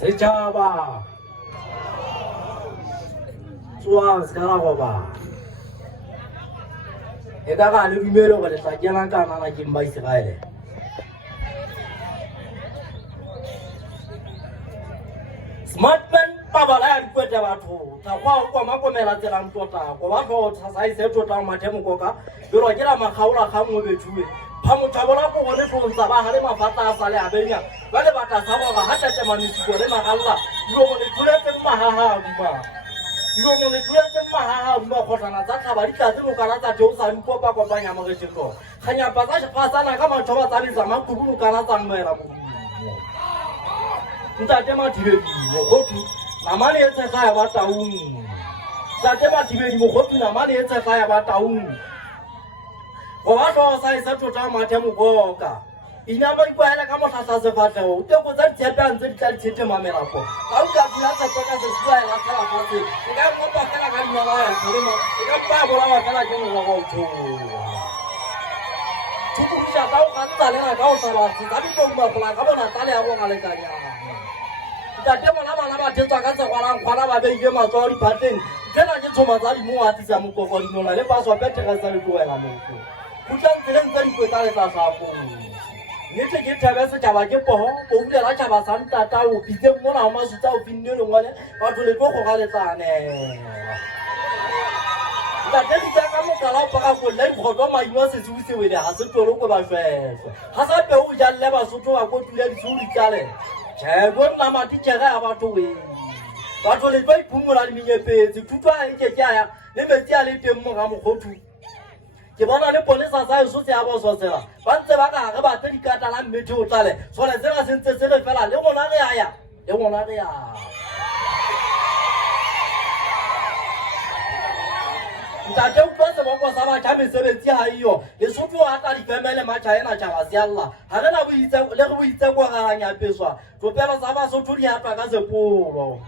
Setjhaba tswang se kana go ba e ka ga le dumelo go le tla kena ka nana ke mba Israele smartman babala ya dikwete batho ta kwa makomela tsela mtota go ba go tsa ise tota mathemo koka biro ke la makgaola ga mo bethuwe pha mothabola go gone tlo ntsa ba hale mafata a sale a benya ba le bata sa go ga tata manisiko le magalla dilo mo le thuletse mahaha ba dilo mo le thuletse mahaha ba go tsana tsa tlhaba di tlatse mo kana tsa theo sa mpopa kopanya mo getšego ganya ba tsa sana ka mathoba tsa le zama kubu kana tsa mmela mo ntate mathibedi mo gotu namane e tsa ya ba taung ntate mathibedi mo gotu namane e tsa ya ba taung go ba tlo sa isa tota mathemo goka ina ba ikwela ka motlhatla se fatlego te go tsa tshepa ntse di tla tshete mamela go ka o ka dira tsa ka se swa la kala fatse e ka mo pa kala ka dina la ya tsholemo e ka pa bola wa kala ke mo go tso tuku ja ta o ka tsale na ka o tsala tsa ka di go ma pla ka bona tsale ya go ga le kanya ka te mona bana ba tsetsa ka tsegwalang khwana ba beile matso di phateng tsena ke tsoma tsa di mo atisa mo kokodi nona le paswa petega tsa le tloela mo go kutlang tsela ntse di kweta le tsa sapo nete ke thabetse taba ke poho o bulela taba santa ta o pitse mona o masutsa o finne le ngwane batho le tlo go ga letsane la tedi ka mo kala pa ka go le go tlo maimo se se buse wele ha se tolo go ba shweshwe ha sa pe o jalle ba sotho ba go tule di tsuri tsale je go nna mati tjega ya batho we batho le tlo iphumula le menyepetse thutwa e ke ya le metsi a le teng mo ga mogothu ke bona le polisa sa eso se a bo so tsela ba ntse ba ka ga ba tse di kata la mmete o tlale sone tsela se ntse se le fela le gona re ya le gona re ya ntate o tlose ba kwa sa ba tla mesebetsi ha iyo le sotho a tla di femele matcha ena tjaba se Allah ha re na bo itse le go itse go garanya peswa topelo sa ba sotho di atwa ka sepolo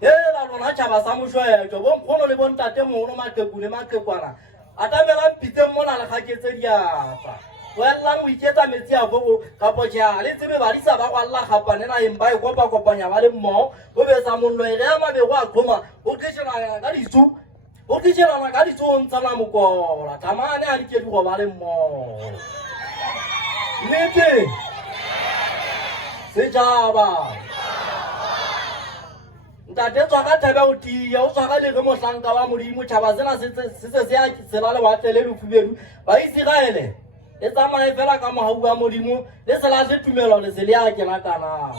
la lona tjaba sa moshwetso bo nkgono le bontate moholo maqheku le maqhekwana atamela pitse mona le gaketse diatla wella mo iketsa metsi a bogo ka potja le tsebe ba disa ba kwalla gapane na emba e kopa kopanya ba le mmo go betsa monno e ga mabego a khoma o tshela ka ditsu o tshela ka ditsu o ntsana mokola tamane a dikedi go ba le mmo nete setjhaba ntate tswa ka thaba o tia o tswa ka le ge mohlanka wa modimo tšhaba sena se ya tsela le watlele le fubedu ba Isiraele e tsamaye fela ka mohau wa modimo le se la se tumelo le se le ya kena kanana